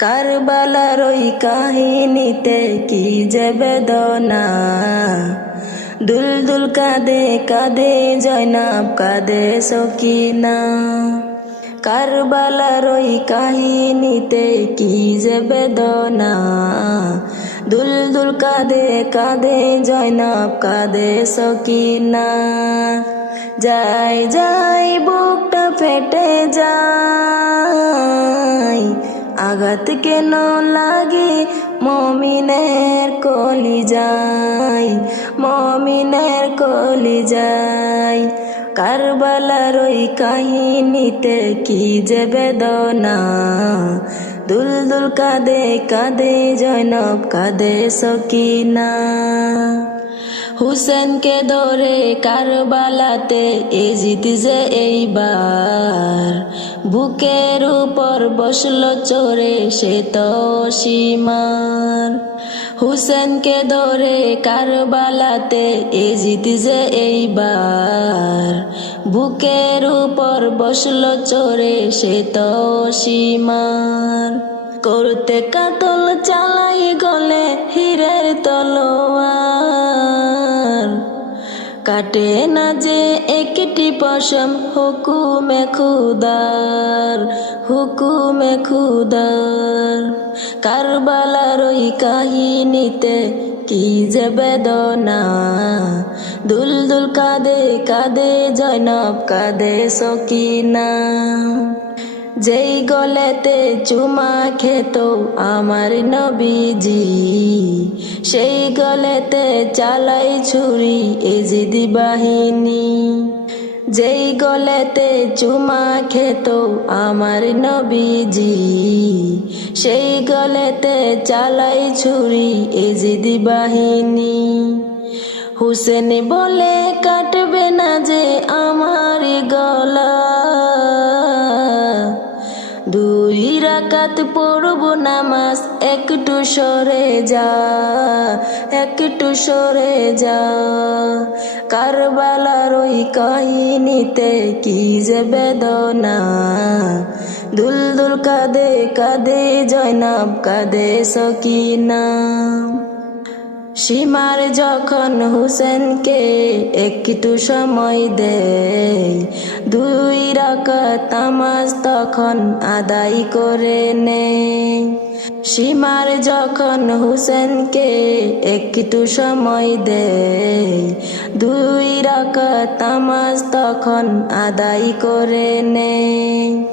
কারবালার ওই কাহিনীতে কি যে বেদনা? দুল কাঁদে কাঁদে জয়নাব, কাঁদে সকিনা। কারবালার ওই কাহিনীতে কি যে বেদনা? দুলদুল কাঁদে কাঁদে জয়নাব, কাঁদে সকিনা। যাই যাই, বুকটা ফেটে যায়। আঘাত কেন লাগে? মমিনের কলি যায় মমিনের কলি যায় কারবালার ওই কাহিনীতে কি যে বেদনা? দুলদুল কাঁদে কাঁদে জয়নব কাঁদে সকিনা হুসেনকে ধরে কারবালাতে এজিত যে এইবার। বুকের উপর বসল চোরে সে তো সীমার। হুসেনকে ধরে কারবালাতে এজিত যে এইবার। বুকের উপর বসল চোরে সে তো সীমার। করতে কাতল চালাই গলে হীরের তলোয়ার। কাটে না যে একটি পশম। হুকুমে খুদার হুকুমে খুদার। কারবালার ওই কাহিনীতে কি যে বেদনা। দুলদুল কাঁদে কাঁদে, জয়নব কাঁদে সকিনা। যেই গলেতে চুমা খেত আমার নবীজি, সেই গলেতে চালাই ছুরি এজিদি বাহিনী। যেই গলেতে চুমা খেত আমার নবীজি, সেই গলেতে চালাই ছুরি এজিদি বাহিনী। হুসেন বলে কাটবে না যে আমার গলা। রাকাত পড়ব নামাজ, একটু সরে যা, একটু সরে যা। কারবালার ওই কাহিনীতে কি যে বেদনা। দুলদুল কাদে, কাঁদে জয়নাব কাঁদে সকিনা সীমার যখন হুসেনকে একটু সময় দেয় দুই রাকাত তখন আদায় করে নেয় সীমার যখন হুসেনকে একটু সময় দেয় দুই রাকাত তখন আদায় করে নেয়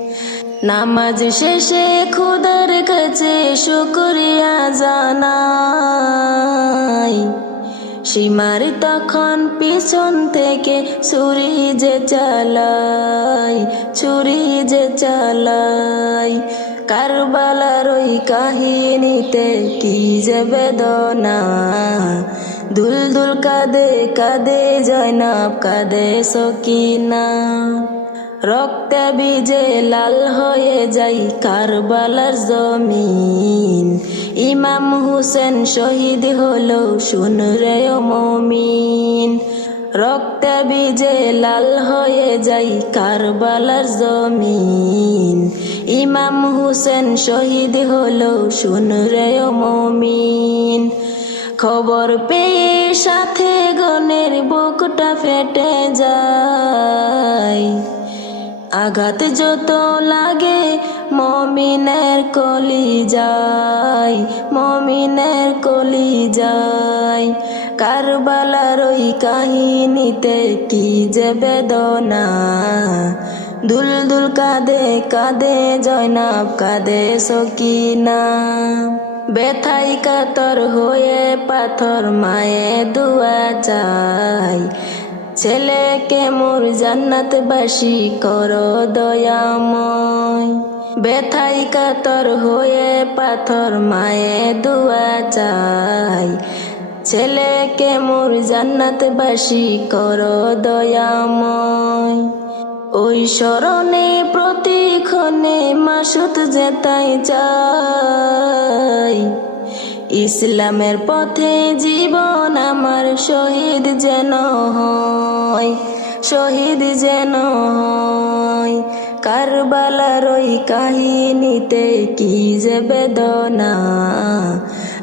নামাজ শেষে খুদার কাছে শুক্রিয়া জানাই। সীমার তখন পিছন থেকে ছুরি যে চালাই, ছুরি যে চালাই। কারবালার ওই কাহিনীতে কি যে বেদনা। দুলদুল কাঁদে কাঁদে, জয়নাব কাঁদে সকিনা। রক্তে বিজে লাল হয়ে যাই কারবালার জমিন। ইমাম হুসেন শহীদ হলো, শুন রে মমিন। রক্তে বিজে লাল হয়ে যাই কারবালার জমিন। ইমাম হুসেন শহীদ হলো, শুন রে মমিন। খবর পেয়ে সাথে গনের বুকটা ফেটে যায়। আঘাত যত লাগে, মমিনের কলি যায় মমিনের কলি যায় কারবালার ওই কাহিনীতে কি যে বেদনা? দুল দুল কাঁদে কাঁদে জয়নাব, কাঁদে সকিনা। ব্যথাই কাতর হয়ে পাথর মায়ে দুয়া যায় ছেলেকে মোর জান্নাতবাসী কর দয়াময়। ব্যথাই কাতর হয়ে পাথর মায়ে দুয়া চাই। ছেলেকে মোর জান্নাতবাসী কর দয়াময়। ওই স্মরণে প্রতিক্ষণে মাসুত যেতাই চাই। ইসলামের পথে জীবন আমার শহীদ যেন হয়, শহীদ যেন হয়। কারবালার ওই কাহিনীতে কি যে বেদনা।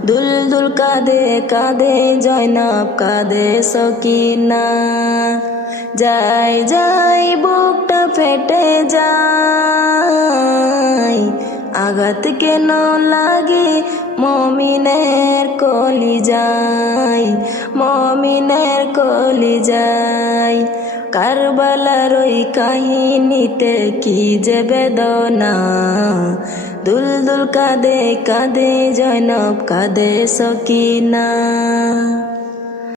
দুল দুল কাঁদে কাঁদে, জয়নব কাঁদে, সকিনা। যাই যাই বুকটা ফেটে যায়। আঘাত কেন লাগে? মমিনের কলি যায়, মমিনের কলি যায়। কারবালার ওই কাহিনীতে কি যে বেদনা? দুল দুল কাঁদে কাঁদে, জয়নব কাঁদে সকিনা